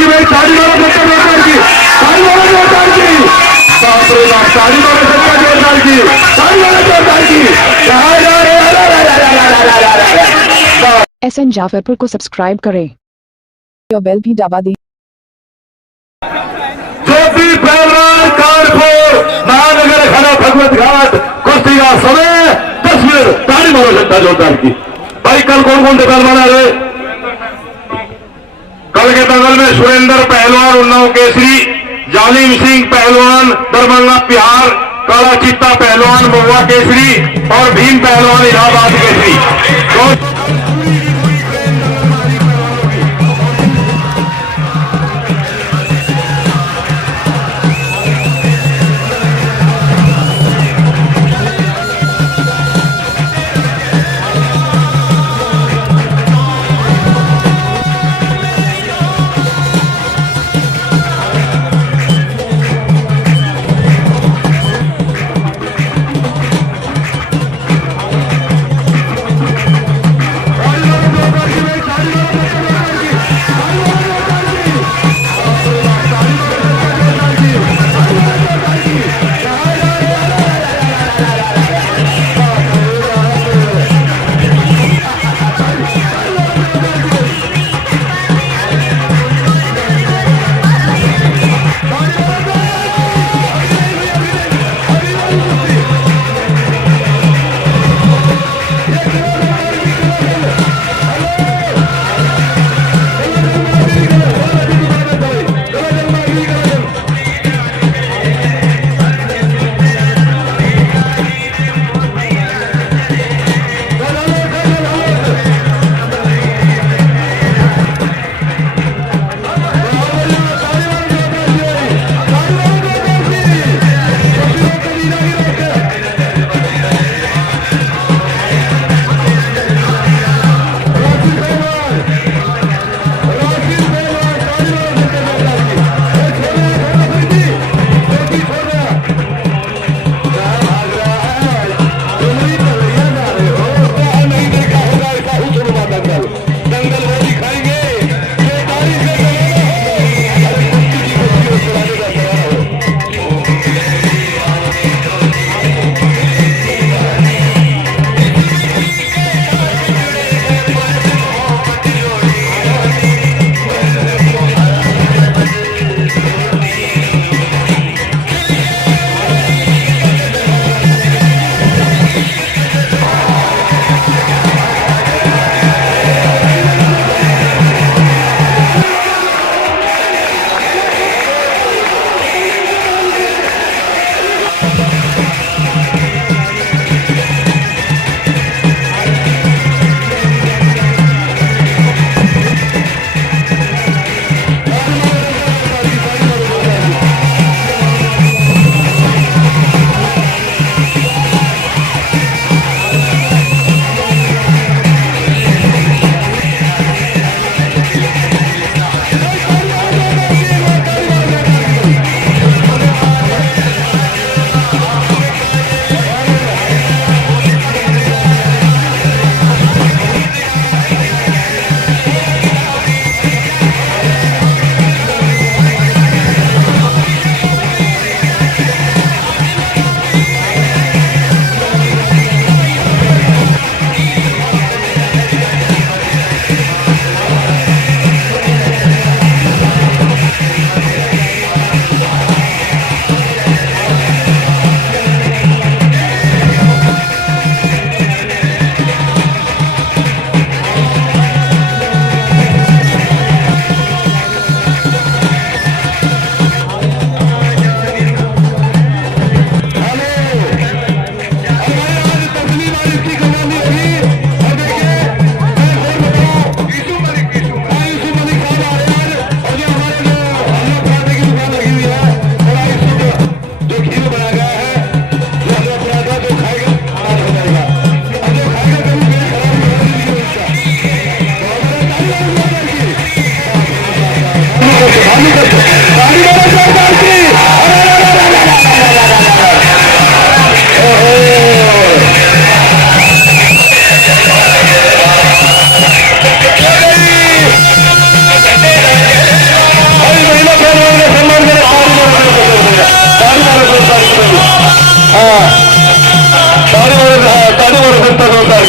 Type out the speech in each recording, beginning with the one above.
की भाई ताड़ी मारो सबका जोरदार की, ताड़ी मारो जोरदार की, बाप रे बाप, ताड़ी मारो सबका जोरदार की, ताड़ी मारो जोरदार की। SN जाफरपुर को सब्सक्राइब करें और बेल भी दबा दें। ज्योति पहलवान कानपुर महानगर खड़ा भगवत घाट कुश्ती का समय 10 मिनट, ताड़ी मारो सबका जोरदार की। भाई कल कौन कौन से पहलवान आ रहे? कल के बगल में सुरेंद्र पहलवान उन्नाव केसरी, जालिम सिंह पहलवान दरभंगा बिहार, काला चित्ता पहलवान महुआ केसरी और भीम पहलवान इलाहाबाद केसरी।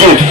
लगेच